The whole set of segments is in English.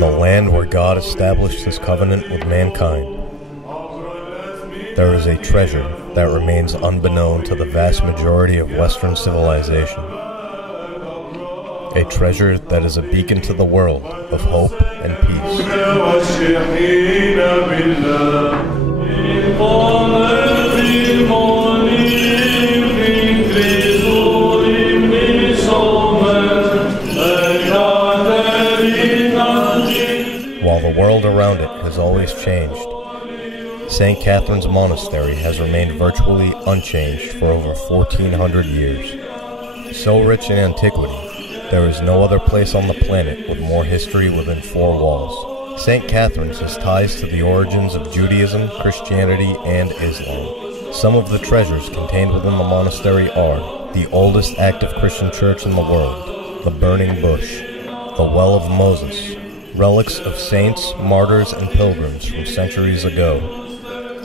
in the land where God established His covenant with mankind, there is a treasure that remains unbeknown to the vast majority of Western civilization. A treasure that is a beacon to the world of hope and peace. While the world around it has always changed, St. Catherine's Monastery has remained virtually unchanged for over 1,400 years. So rich in antiquity, there is no other place on the planet with more history within four walls. St. Catherine's has ties to the origins of Judaism, Christianity, and Islam. Some of the treasures contained within the monastery are the oldest active Christian church in the world, the burning bush, the well of Moses, relics of saints, martyrs, and pilgrims from centuries ago,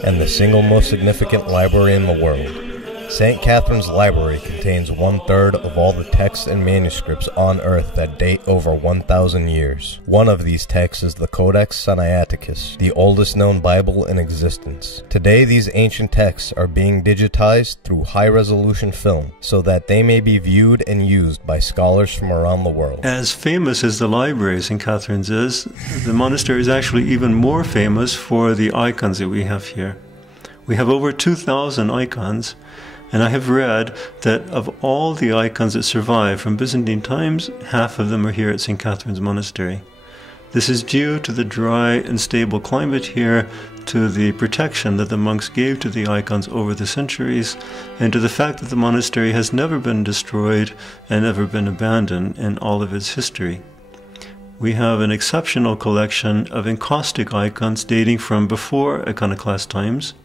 and the single most significant library in the world. St. Catherine's Library contains 1/3 of all the texts and manuscripts on earth that date over 1,000 years. One of these texts is the Codex Sinaiticus, the oldest known Bible in existence. Today, these ancient texts are being digitized through high-resolution film so that they may be viewed and used by scholars from around the world. As famous as the library St. Catherine's is, the monastery is actually even more famous for the icons that we have here. We have over 2,000 icons. And I have read that of all the icons that survive from Byzantine times, half of them are here at St. Catherine's Monastery. This is due to the dry and stable climate here, to the protection that the monks gave to the icons over the centuries, and to the fact that the monastery has never been destroyed and never been abandoned in all of its history. We have an exceptional collection of encaustic icons dating from before iconoclast times.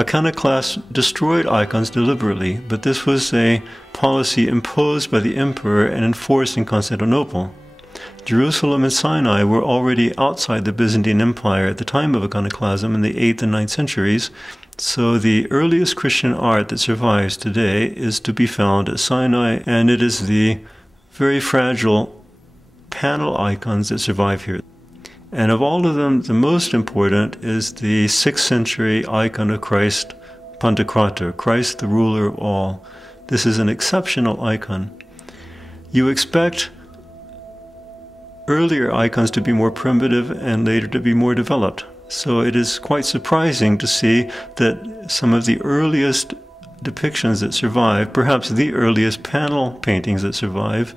Iconoclasts destroyed icons deliberately, but this was a policy imposed by the emperor and enforced in Constantinople. Jerusalem and Sinai were already outside the Byzantine Empire at the time of iconoclasm in the 8th and 9th centuries, so the earliest Christian art that survives today is to be found at Sinai, and it is the very fragile panel icons that survive here. And of all of them, the most important is the 6th century icon of Christ Pantocrator, Christ the ruler of all. This is an exceptional icon. You expect earlier icons to be more primitive and later to be more developed. So it is quite surprising to see that some of the earliest depictions that survive, perhaps the earliest panel paintings that survive,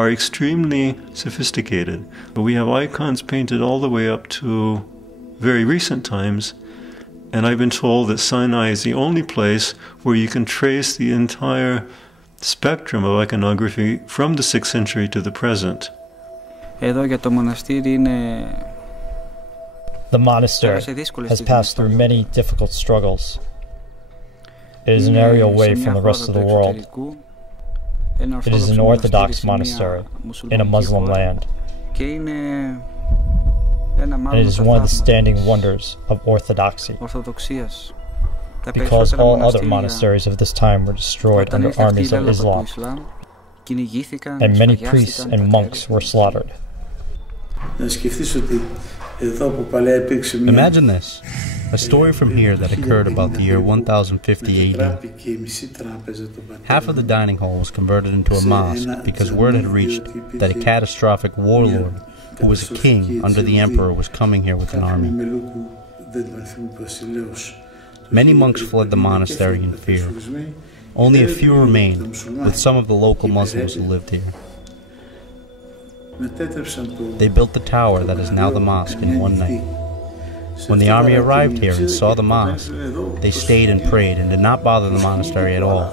are extremely sophisticated. But we have icons painted all the way up to very recent times, and I've been told that Sinai is the only place where you can trace the entire spectrum of iconography from the 6th century to the present. The monastery has passed through many difficult struggles. It is an area away from the rest of the world. It is an Orthodox monastery in a Muslim land, and it is one of the standing wonders of Orthodoxy, because all other monasteries of this time were destroyed under armies of Islam, and many priests and monks were slaughtered. Imagine this, a story from here that occurred about the year 1050 AD. Half of the dining hall was converted into a mosque because word had reached that a catastrophic warlord, who was a king under the emperor, was coming here with an army. Many monks fled the monastery in fear. Only a few remained, with some of the local Muslims who lived here. They built the tower that is now the mosque in one night. When the army arrived here and saw the mosque, they stayed and prayed and did not bother the monastery at all.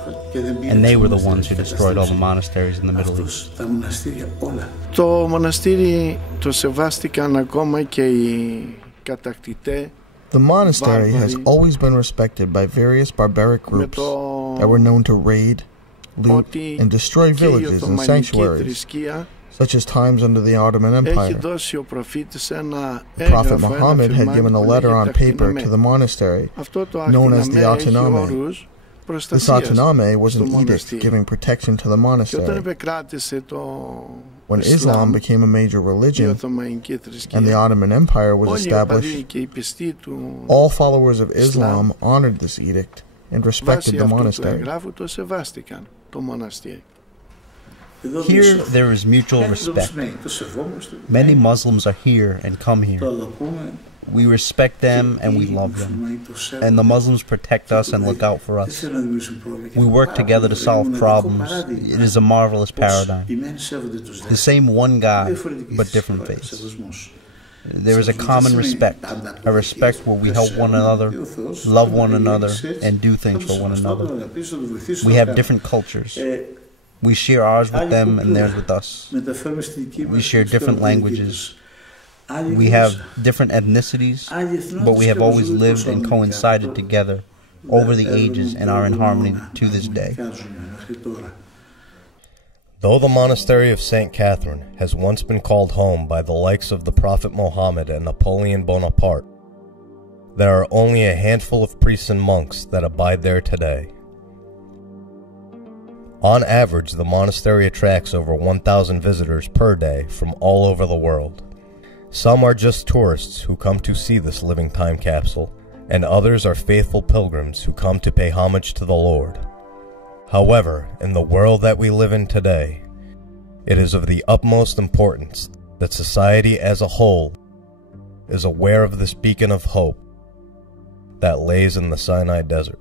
And they were the ones who destroyed all the monasteries in the Middle East. Το μοναστήρι το σεβάστηκαν ακόμα και οι κατακτητές. The monastery has always been respected by various barbaric groups that were known to raid, loot, and destroy villages and sanctuaries, such as times under the Ottoman Empire. The Prophet Muhammad had given a letter on paper to the monastery, known as the Atiname. This Atiname was an edict giving protection to the monastery. When Islam became a major religion and the Ottoman Empire was established, all followers of Islam honored this edict and respected the monastery. Here there is mutual respect. Many Muslims are here and come here. We respect them and we love them. And the Muslims protect us and look out for us. We work together to solve problems. It is a marvelous paradigm. The same one God, but different faiths. There is a common respect, a respect where we help one another, love one another, and do things for one another. We have different cultures. We share ours with them and theirs with us. We share different languages. We have different ethnicities, but we have always lived and coincided together over the ages and are in harmony to this day. Though the monastery of St. Catherine has once been called home by the likes of the Prophet Muhammad and Napoleon Bonaparte, there are only a handful of priests and monks that abide there today. On average, the monastery attracts over 1,000 visitors per day from all over the world. Some are just tourists who come to see this living time capsule, and others are faithful pilgrims who come to pay homage to the Lord. However, in the world that we live in today, it is of the utmost importance that society as a whole is aware of this beacon of hope that lays in the Sinai Desert.